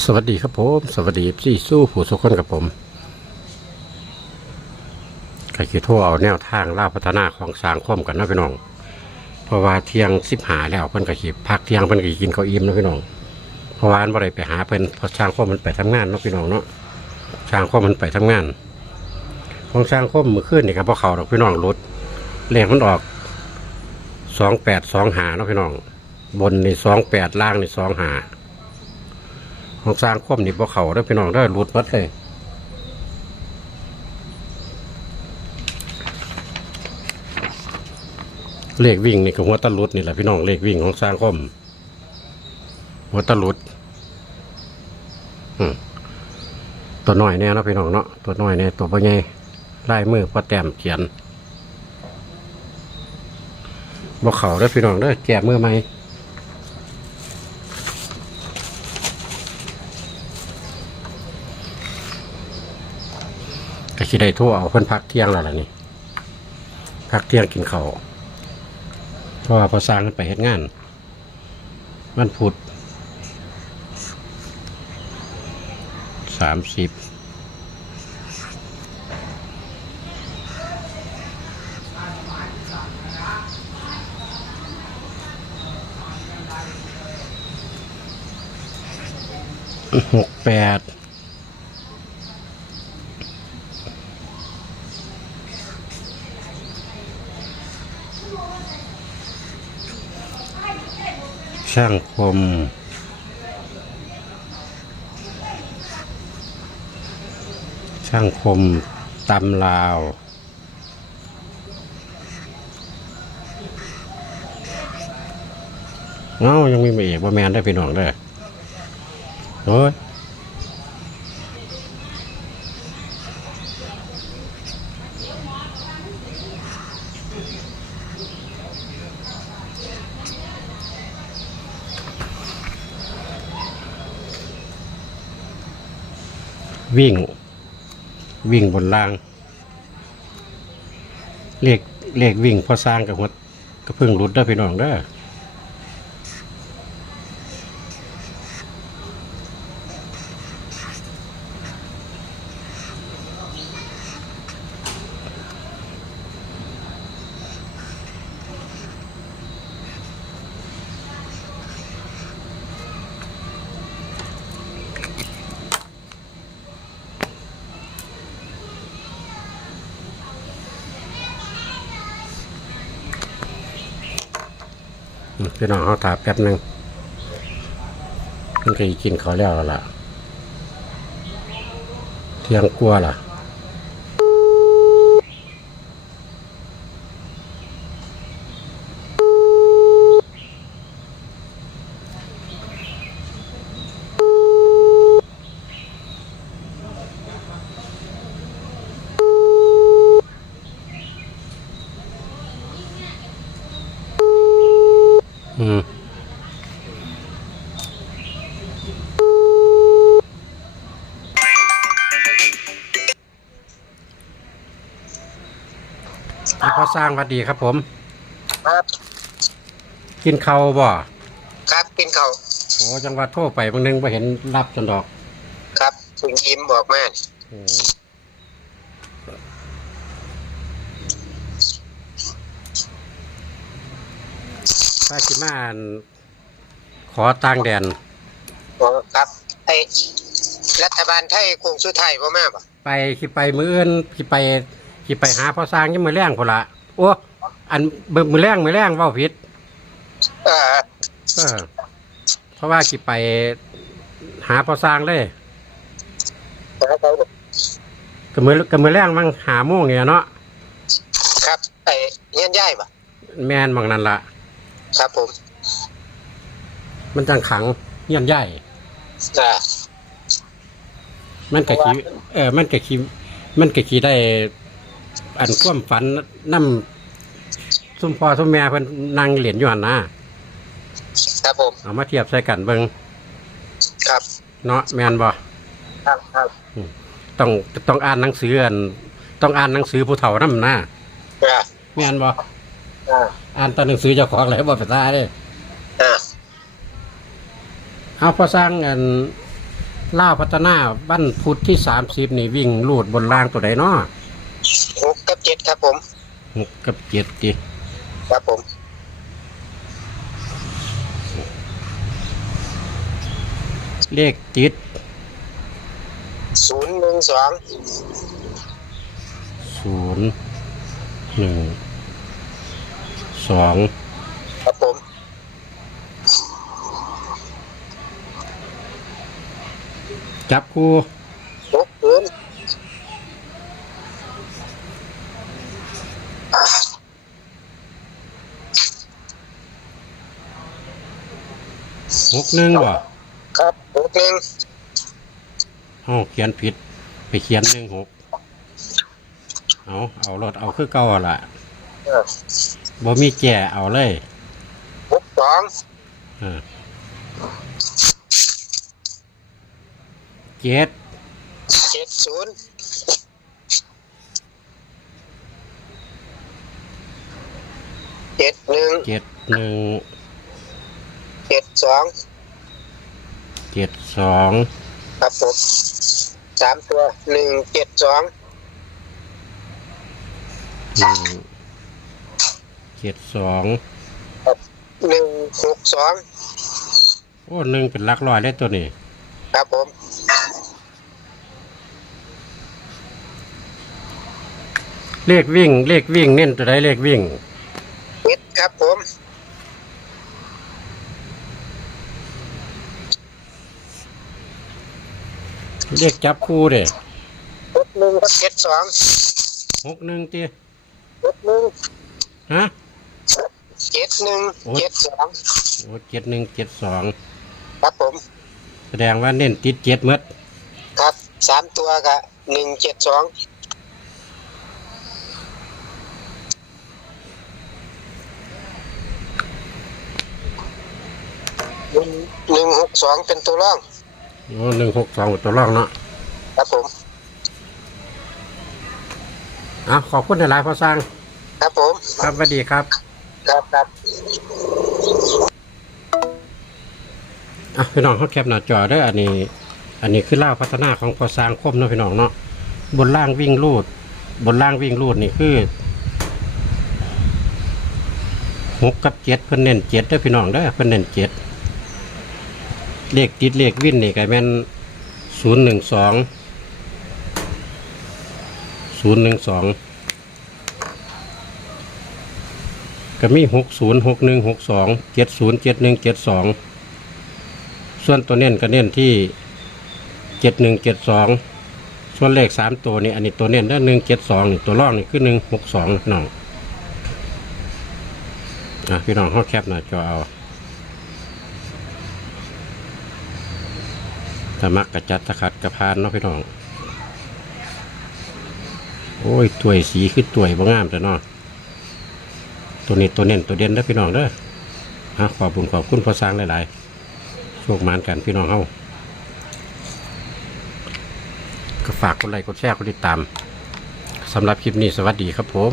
สวัสดีครับผม สวัสดีพี่สู้ผู้สุขคนกับผมใครคิดโทรเอาแนวทางล่าพัฒนาของสร้างคมกันนาะพี่น้อง เพราะว่าเที่ยงสิบหาแล้วเพิ่นก็ขีพักเที่ยงเพิ่นก็กินข้าวอิ่มนาะพี่น้อง เพราะว่าอันบ่ได้ไปหาเพิ่นเพราะช่างคมมันไปทำงานเนาะพี่น้องเนาะช่างคมมันไปทำงาน ของช่างคมมือขึ้นนี่ครับพวกเขาดอกพี่น้องรถเลขมันออกสองแปดสองหาเนาะพี่น้อง บนนี่สองแปดล่างนี่สองหา ของสร้างคว่ำนี่บ่เขาได้พี่น้องได้อหลุดวัดเลยเลขวิ่งนี่ก็หัวตะลุดนี่แหละพี่น้องเลขวิ่งของสร้างคว่ำหัวตะลุดตัวน้อยแน่นะพี่น้องเนาะตัวน้อยแน่ตัวพ่อใหญ่ลายมือพ่อแต้มเขียนบ่เขาได้พี่น้องได้แก่มือไหม ก็สิได้ทั่วเอาเพิ่นพักเที่ยงแล้วล่ะนี่พักเที่ยงกินข้าวเพราะว่าพอสร้างไปเฮ็ดงาน มันพุธสามสิบหกแปด ช่างคม ช่างคมตำลาวเอ้ายังมีมาอีกว่าแมนได้พี่น้องได้อโอ้ย วิ่ง วิ่งบนล่าง เลขเลขวิ่งพอสร้างกับหัวก็เพิ่งรุดได้พี่น้องได้อ พี่น้องเขาถามแป๊บหนึ่งมันก็กินเขาแล้วล่ะ เที่ยงกลัวล่ะ สร้างหวัดดีครับผม ครับกินข้าวบ่ครับกินเขาวโอ้จังหวัดโทรไปบางนึงไ่เห็นรับจนดอกครับคุณยิ้มบอกมาอืมถ้าคิดมาอั่นขอต่างแดนบอกครับไอ้รัฐบาลไทยคงสุดไทายบ่มาบ่ไปคิไปมืออื่นคิไปคิไปหาพ่อสร้างยังมือแรงพุ่นละ โอ้อันเบิ่งมือแรงมือแรงเว่าผิดเออเออเพราะว่าคิไปหาพ่อสร้างเลยครับก็มือก็มือแรงมั่งหาโมงเนี่ยเนาะครับไอ้เฮียนย่ายบ่แม่นบางนั่นละครับผม มันจังขังเงียนใหญ่อ่ามันก็ขี้เออ มันก็ขี้มันก็ขี้ได้ อันความฝันนำซุมพ่อซุมแม่เพิ่นนั่งเหรียญอยู่หั่นนะครับผมเอามาเทียบใส่กันเบิ่งครับเนาะแม่นบ่ครับครับต้องต้องอ่านหนังสืออันต้องอ่านหนังสือผู้เฒ่านำนะอ่าแม่นบ่อ่าอ่านแตหนังสือเจ้าของแล้วบ่ไปตาเด้อ่าเอาพอสร้างอันล่าวพัฒนาวันพุธที่สามสิบนี่วิ่งลูดบนล่างตัวใดเนาะหกกับเจ็ด ครับผมหกกับเจ็ดดิครับผมเลขติดศูนย์หนึ่งสองศูนย์หนึ่งสองครับผมจับคู่ หกศูนย์ หกหนึ่งบ่ครับหกหนึ่งเอาเขียนผิด ไปเขียนหนึ่งหกเอาเอารถเอาคือเก่าหั่นล่ะเออบ่มีแก่เอาเลยหกสองเออเจ็ดเจ็ดศูนย์เจ็ดหนึ่งเจ็ดหนึ่ง เจ็ดสองเจ็ดสองครับผมสามตัวหนึ่งเจ็ดสองหนึ่งเจ็ดสองหนึ่งหกสองโอ้หนึ่งเป็นหลักร้อยเลยตัวนี้ ครับผมเลขวิ่ง เลขวิ่งเน้นตัวใดเลขวิ่งเจ็ดครับผม เลขจับคู่เด้หกหนึ่งกับเจ็ดสองหกหนึ่งตีหกหนึ่งฮะเจ็ดหนึ่งโอ้เจ็ดสองโอ้เจ็ดหนึ่งเจ็ดสองครับผม แสดงว่าเน้นติดเจ็ดหมดครับสามตัวกับหนึ่งเจ็ดสองหนึ่งหนึ่งหกสองเป็นตัวร่องโอ้ หนึ่งหกสองตัวร่องเนาะครับผมอะขอบคุณหลายๆพ่อสร้าง ครับผมครับสวัสดีครับ ครับครับอะพี่น้องเขาแคปหน้าจอเด้ออันนี้ อันนี้คือล่าวพัฒนาของพอสร้างคมเนาะพี่น้องเนาะบนล่างวิ่งรูด บนล่างวิ่งรูดนี่คือหกกับเจ็ดเพิ่นเน้นเจ็ดเด้อพี่น้องเด้อเพิ่นเน้นเจ็ด เลขติดเลขวิ่นนี่ก็แม่นศูนย์หนึ่งสองศูนย์หนึ่งสองก็มีหกศูนย์หกหนึ่งหกสองเจ็ดศูนย์เจ็ดหนึ่งเจ็ดสองส่วนตัวเน้นก็เน้นที่เจ็ดหนึ่งเจ็ดสองส่วนเลขสามตัวนี่อันนี้ตัวเน้นได้หนึ่งเจ็ดสองนี่ตัวร่องนี่คือหนึ่งหกสองน้องอะพี่น้องเขาแคปหน้าจอเอา ถ้ามักกระจัดตะขัดกระพานเนาะพี่น้อง โอ้ยตัวยสีคือตัวยบ่งามแต่เนาะตัวนี้ตัวเน้นตัวเด่นได้อพี่น้องเด้ออะขอบคุญขอบคุณพอสร้างหลายๆโชคมานกันพี่น้องเฮาก็ฝากกดไลค์กดแชร์กดติดตามสำหรับคลิปนี้สวัสดีครับผม